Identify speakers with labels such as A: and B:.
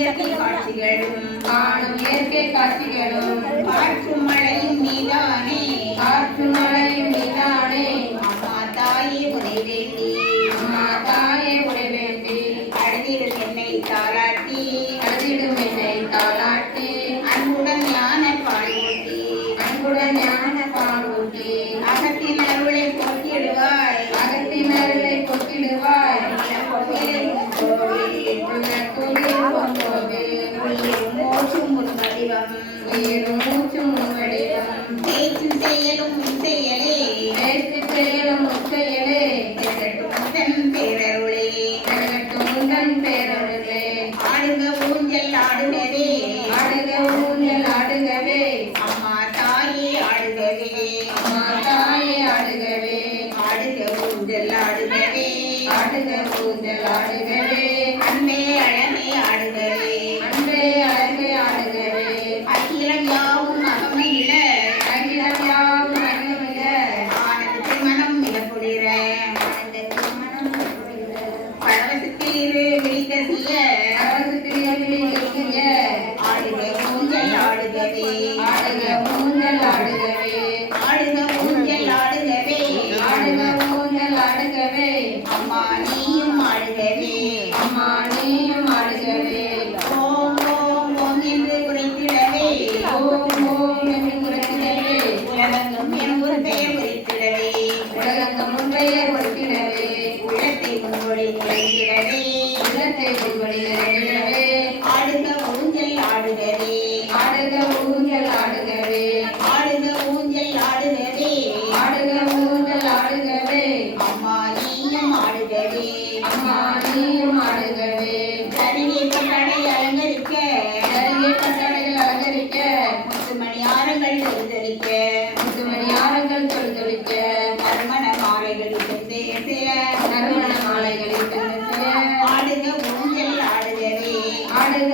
A: இயற்கை காட்சிகளும்
B: காணும் இயற்கை காட்சிகளும்
A: காற்றும் மழை ஞான
B: பாலூட்டி
A: அகத்தின் அருளை போக்கிடுவாய்
B: அகத்தின் அருளை கொட்டிடுவாய்
A: கோவில்
B: உலகுயிர் பொங்கோவே
A: உயிரும் மோட்சும் உன் வடிவம் பேச்சும் செயலும்
B: பேச்சு செயலும் முச்செயலே
A: திரட்டும் பேரருளே
B: ஜகட்டும் பேரருளே
A: ஆடுங்க ஊஞ்சல் ஆடுகவே பரவசத்தில் இரு விழிக்கசிய
B: அரசுக்கிரியர்களை நிற்கிய
A: ஆடுக ஊஞ்சல் ஆடுகவே.
B: ஆடுக ஊஞ்சல் ஆடுகவே.
A: ஆடுக ஊஞ்சல் ஆடுகவே.
B: ஆடுக ஊஞ்சல் ஆடுகவே.
A: அம்மா நீயும் ஆடுகவே. ஆரங்கள்
B: முத்துமணி ஆரங்கள் தொழுதொழிக்க
A: நறுமண மாலைகள் செந்தேசிய
B: நறுமண மாலைகளை தந்து
A: ஆடுக ஊஞ்சல் ஆடுகவே.
B: ஆடுக